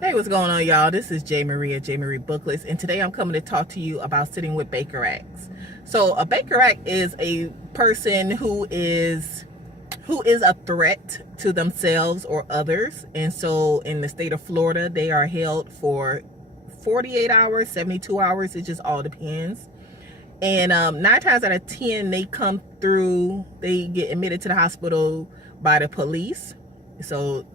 Hey, what's going on, y'all? This is J. Marie Booklets, and today I'm coming to talk to you about sitting with Baker Acts. So, a Baker Act is a person who is a threat to themselves or others. And so, in the state of Florida, they are held for 48 hours, 72 hours. It just all depends. And 9 times out of 10, they come through. They get admitted to the hospital by the police. So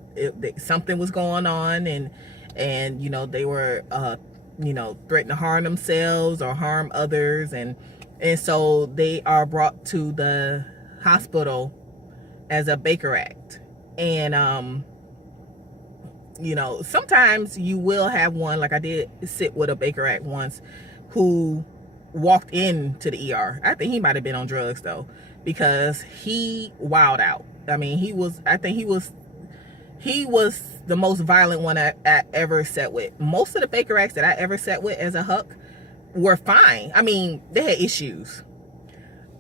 something was going on, and they were threatening to harm themselves or harm others, and so they are brought to the hospital as a Baker Act. And sometimes you will have one, like I did sit with a Baker Act once, who walked into the ER. I think he might have been on drugs though, because he wilded out. I mean, he was the most violent one I ever sat with. Most of the Baker Acts that I ever sat with as a Huck were fine. I mean, they had issues.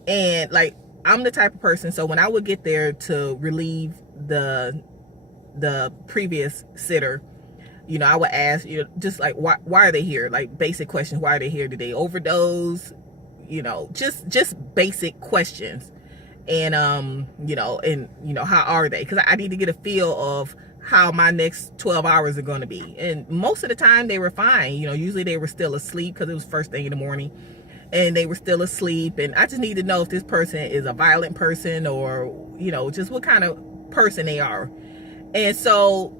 And like, I'm the type of person, so when I would get there to relieve the previous sitter, I would ask, just like, why are they here? Like, basic questions. Why are they here? Did they overdose? Just basic questions. And how are they? Because I need to get a feel of how my next 12 hours are going to be. And most of the time they were fine. Usually they were still asleep, because it was first thing in the morning, and they were still asleep. And I just need to know if this person is a violent person, or just what kind of person they are. And so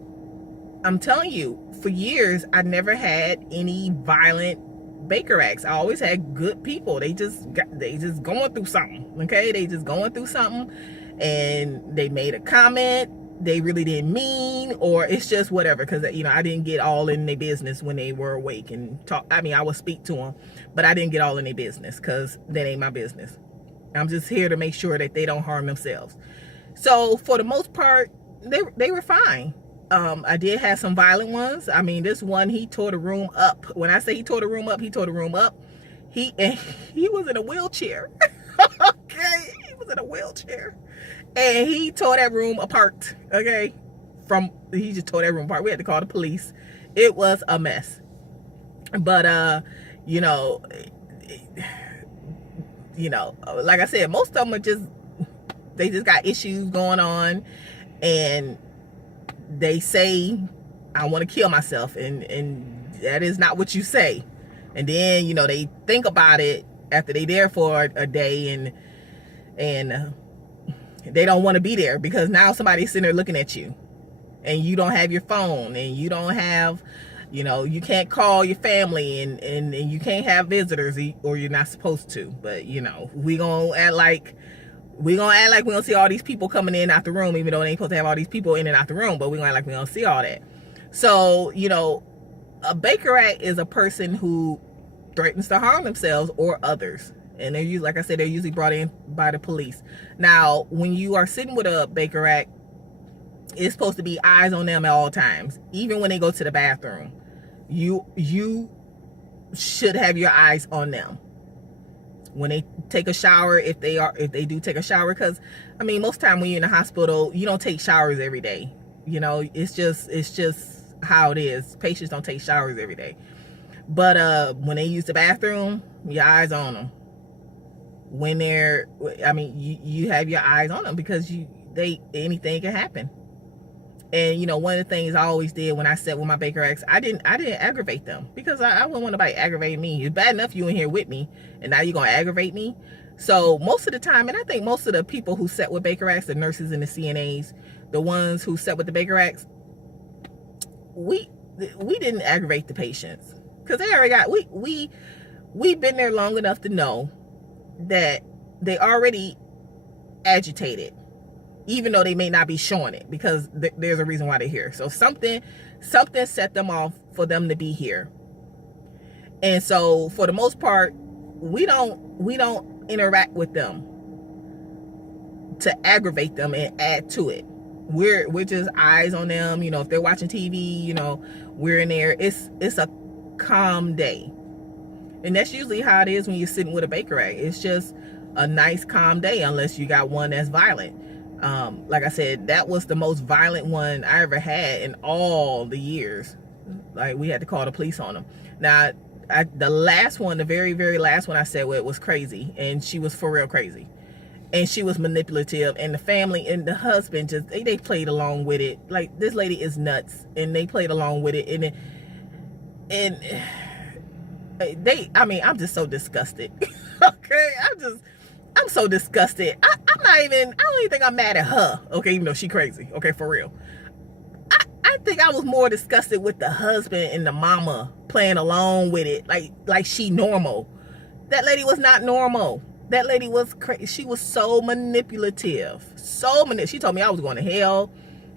I'm telling you, for years, I never had any violent Baker Acts. I always had good people. They just going through something. Okay, they just going through something, and they made a comment they really didn't mean, or it's just whatever. Because I didn't get all in their business when they were awake and talk. I mean, I would speak to them, but I didn't get all in their business, because that ain't my business. I'm just here to make sure that they don't harm themselves. So for the most part, they were fine. I did have some violent ones. I mean, this one, he tore the room up. When I say he tore the room up, he tore the room up. He was in a wheelchair. Okay, he was in a wheelchair, and he tore that room apart. Okay, he just tore that room apart. We had to call the police. It was a mess. But like I said, most of them are they just got issues going on, and they say, I want to kill myself, and that is not what you say. And then they think about it after they there for a day, and they don't want to be there, because now somebody's sitting there looking at you, and you don't have your phone, and you don't have, you can't call your family, and you can't have visitors, or you're not supposed to. But we gonna act like we don't see all these people coming in and out the room, even though they ain't supposed to have all these people in and out the room, but we gonna act like we don't see all that. So, a Baker Act is a person who threatens to harm themselves or others. And they're usually, like I said, they're usually brought in by the police. Now, when you are sitting with a Baker Act, it's supposed to be eyes on them at all times. Even when they go to the bathroom, you should have your eyes on them. When they take a shower, if they do take a shower, because I mean, most time when you're in the hospital, you don't take showers every day. It's just how it is. Patients don't take showers every day. But when they use the bathroom, your eyes on them. When you have your eyes on them, because anything can happen. And one of the things I always did when I sat with my Baker Acts, I didn't aggravate them, because I wouldn't want nobody aggravating me. It's bad enough you in here with me, and now you're gonna aggravate me. So most of the time, and I think most of the people who sat with Baker Acts, the nurses and the CNAs, the ones who sat with the Baker Acts, we didn't aggravate the patients, because they already got we've been there long enough to know that they already agitated, even though they may not be showing it, because there's a reason why they're here. So something set them off for them to be here. And so for the most part, we don't interact with them to aggravate them and add to it. We're just eyes on them. If they're watching TV, we're in there. It's a calm day. And that's usually how it is when you're sitting with a Baker Act. It's just a nice calm day, unless you got one that's violent. Like I said, that was the most violent one I ever had in all the years. Like, we had to call the police on them. Now, the last one, the very, very last one I said with was crazy, and she was for real crazy. And she was manipulative, and the family and the husband just, they played along with it. Like, this lady is nuts, and they played along with it. And they, I mean, I'm just so disgusted. Okay, I'm so disgusted. I don't even think I'm mad at her. Okay, even though she crazy. Okay, for real. I think I was more disgusted with the husband and the mama playing along with it, like she normal. That lady was not normal. That lady was crazy. She was so manipulative. She told me I was going to hell.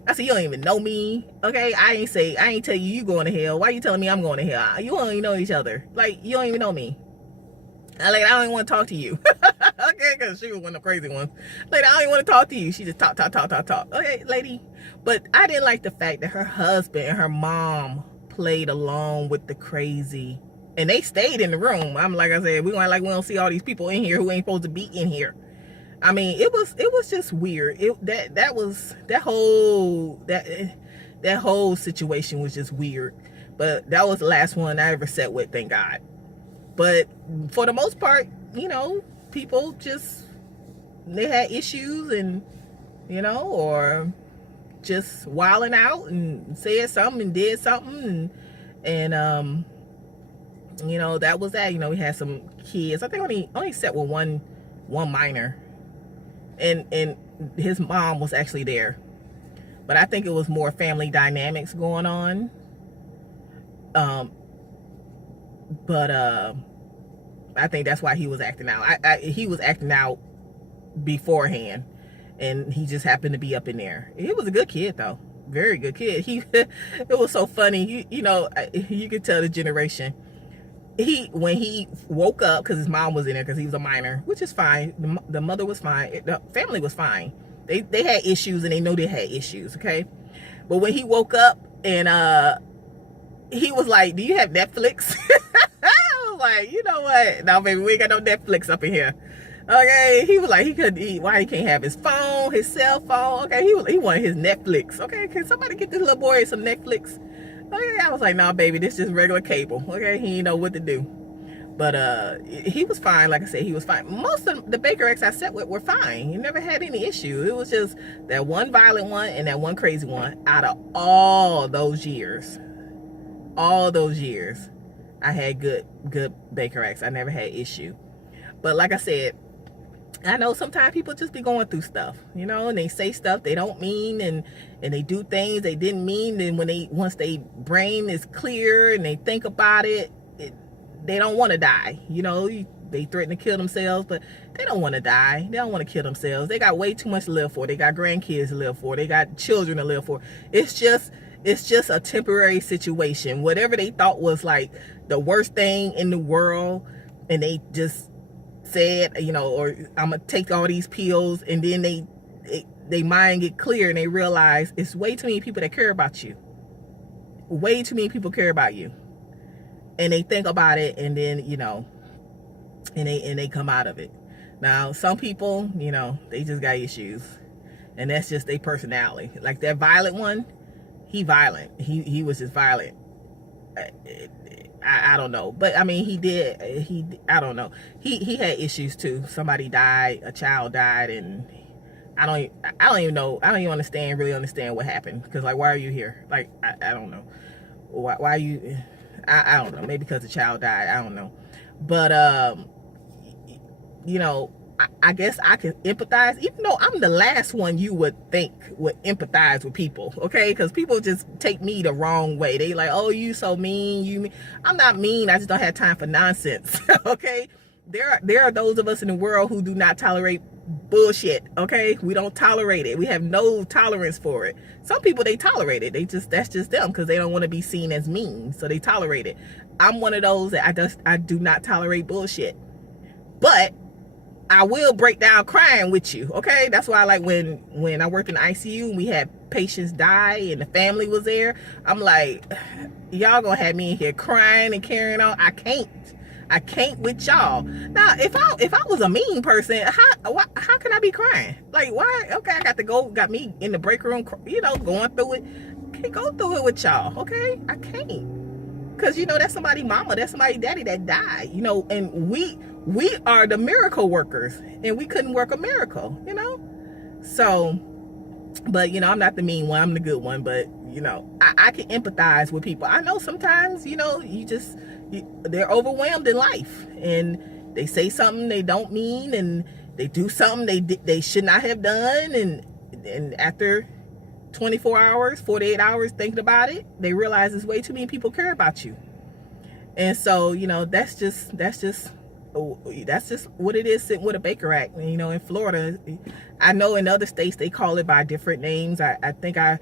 I said, you don't even know me. Okay, I ain't tell you going to hell. Why you telling me I'm going to hell? You don't even know each other. Like, you don't even know me. I don't even want to talk to you. Okay, because she was one of the crazy ones. Like, I don't even want to talk to you. She just talk. Okay, lady. But I didn't like the fact that her husband and her mom played along with the crazy. And they stayed in the room. I'm like I said, we don't see all these people in here who ain't supposed to be in here. I mean, it was just weird. That whole situation was just weird. But that was the last one I ever sat with, thank God. But for the most part, people just, they had issues, and or just wilding out and said something and did something, and that was that. We had some kids. I think only sat with one minor, and his mom was actually there. But I think it was more family dynamics going on. But I think that's why he was acting out. He was acting out beforehand, and he just happened to be up in there. He was a good kid, though. Very good kid. It was so funny. You could tell the generation. When he woke up, because his mom was in there because he was a minor, which is fine. The mother was fine. The family was fine. They had issues, and they know they had issues, okay? But when he woke up, and he was like, do you have Netflix? I was like, you know what? No, baby, we ain't got no Netflix up in here. Okay, he was like, he couldn't eat. Why he can't have his phone, his cell phone? Okay, he wanted his Netflix. Okay, can somebody get this little boy some Netflix? Okay, I was like, no, baby, this is just regular cable. Okay, he didn't know what to do. But he was fine. Like I said, he was fine. Most of the Baker X I sat with were fine. He never had any issue. It was just that one violent one and that one crazy one. Out of all those years, I had good Baker X. I never had issue. But like I said, I know sometimes people just be going through stuff, and they say stuff they don't mean, and they do things they didn't mean. And once they brain is clear and they think about it, they don't want to die. They threaten to kill themselves, but they don't want to die. They don't want to kill themselves. They got way too much to live for. They got grandkids to live for. They got children to live for. It's just a temporary situation. Whatever they thought was like the worst thing in the world, and they just said, or I'm gonna take all these pills, and then they mind get clear, and they realize it's way too many people that care about you. Way too many people care about you, and they think about it, and then and they come out of it. Now, some people, they just got issues, and that's just their personality. Like that violent one, he violent. He was just violent. I don't know, but I mean, I don't know. He had issues too. Somebody died, a child died, and I don't even know. I don't even really understand what happened. Because like, why are you here? Like, I don't know. Why are you? I don't know. Maybe because the child died. I don't know. But I guess I can empathize, even though I'm the last one you would think would empathize with people, okay? Because people just take me the wrong way. They like, oh, you so mean. I'm not mean. I just don't have time for nonsense, okay? There are those of us in the world who do not tolerate bullshit, okay? We don't tolerate it. We have no tolerance for it. Some people, they tolerate it. That's just them, because they don't want to be seen as mean, so they tolerate it. I'm one of those that I do not tolerate bullshit. But I will break down crying with you, okay? That's why I like when I worked in the ICU and we had patients die and the family was there. I'm like, y'all gonna have me in here crying and carrying on. I can't with y'all. Now, if I was a mean person, how can I be crying? Like, why? Okay, I got me in the break room, going through it. can't go through it with y'all, okay? I can't. Because, you know, that's somebody's mama, that's somebody's daddy that died, you know, and we are the miracle workers, and we couldn't work a miracle, you know? So, but, you know, I'm not the mean one, I'm the good one, but, you know, I can empathize with people. I know sometimes, you know, they're overwhelmed in life, and they say something they don't mean, and they do something they should not have done, and after 24 hours, 48 hours thinking about it, they realize there's way too many people care about you. And so, you know, that's just what it is sitting with a Baker Act. You know, in Florida, I know in other states they call it by different names. I think I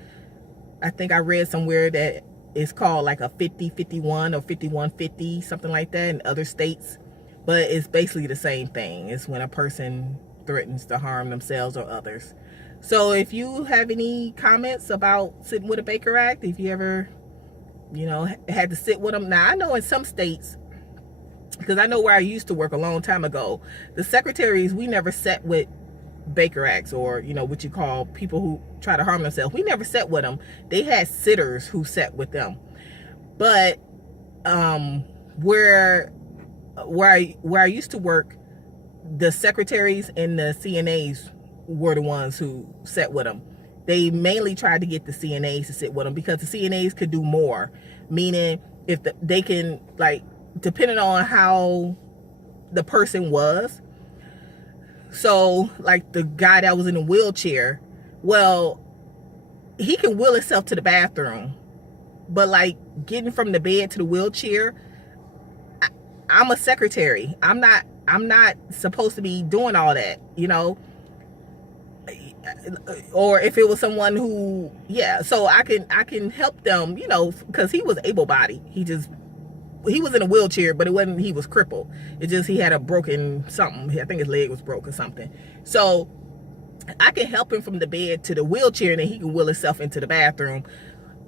read somewhere that it's called like a 50-51 or 51-50, something like that in other states. But it's basically the same thing. It's when a person threatens to harm themselves or others. So if you have any comments about sitting with a Baker Act, if you ever, you know, had to sit with them. Now, I know in some states, because I know where I used to work a long time ago, the secretaries, we never sat with Baker Acts, or, you know, what you call people who try to harm themselves. We never sat with them. They had sitters who sat with them. But where I used to work, the secretaries and the CNAs were the ones who sat with them. They mainly tried to get the CNAs to sit with them because the CNAs could do more, meaning if they can, like, depending on how the person was. So like the guy that was in a wheelchair, well, he can wheel himself to the bathroom, but like getting from the bed to the wheelchair, I'm a secretary. I'm not supposed to be doing all that, you know. Or if it was someone who, yeah, so I can help them, you know, because he was able-bodied. He was in a wheelchair, but it wasn't, he was crippled. It just, he had a broken something. I think his leg was broke or something. So I can help him from the bed to the wheelchair, and then he can wheel himself into the bathroom.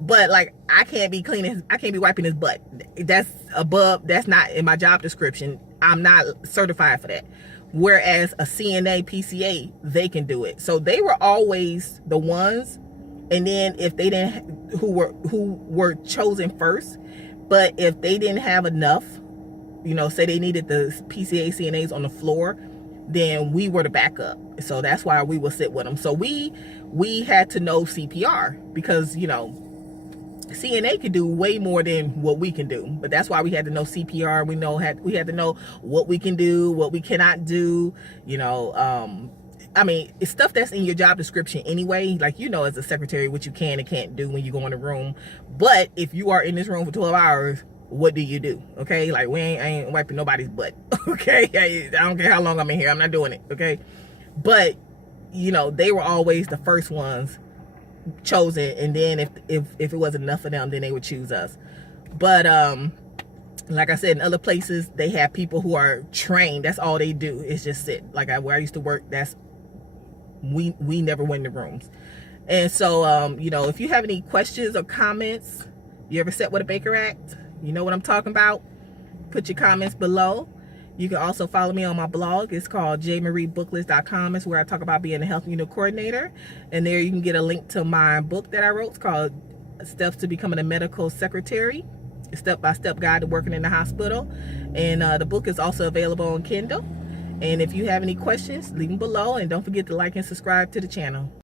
But like, I can't be wiping his butt. That's not in my job description. I'm not certified for that. Whereas a CNA, PCA, they can do it. So they were always the ones, and then if they didn't, who were chosen first. But if they didn't have enough, you know, say they needed the PCA, CNAs on the floor, then we were the backup. So that's why we would sit with them. So we had to know CPR, because, you know, CNA can do way more than what we can do, but that's why we had to know CPR. We had to know what we can do, what we cannot do, you know. I mean, it's stuff that's in your job description anyway, like, you know, as a secretary, what you can and can't do when you go in the room. But if you are in this room for 12 hours, what do you do? Okay, like, I ain't wiping nobody's butt. Okay, I don't care how long I'm in here, I'm not doing it. Okay, but, you know, they were always the first ones chosen, and then if it wasn't enough for them, then they would choose us. But like I said, in other places they have people who are trained. That's all they do is just sit. Like where I used to work, that's we never went in the rooms. And so you know, if you have any questions or comments, you ever sat with a Baker Act, you know what I'm talking about, put your comments below. You can also follow me on my blog. It's called jmariebooklist.com. It's where I talk about being a health unit coordinator. And there you can get a link to my book that I wrote. It's called Steps to Becoming a Medical Secretary, a step-by-step guide to working in the hospital. And the book is also available on Kindle. And if you have any questions, leave them below. And don't forget to like and subscribe to the channel.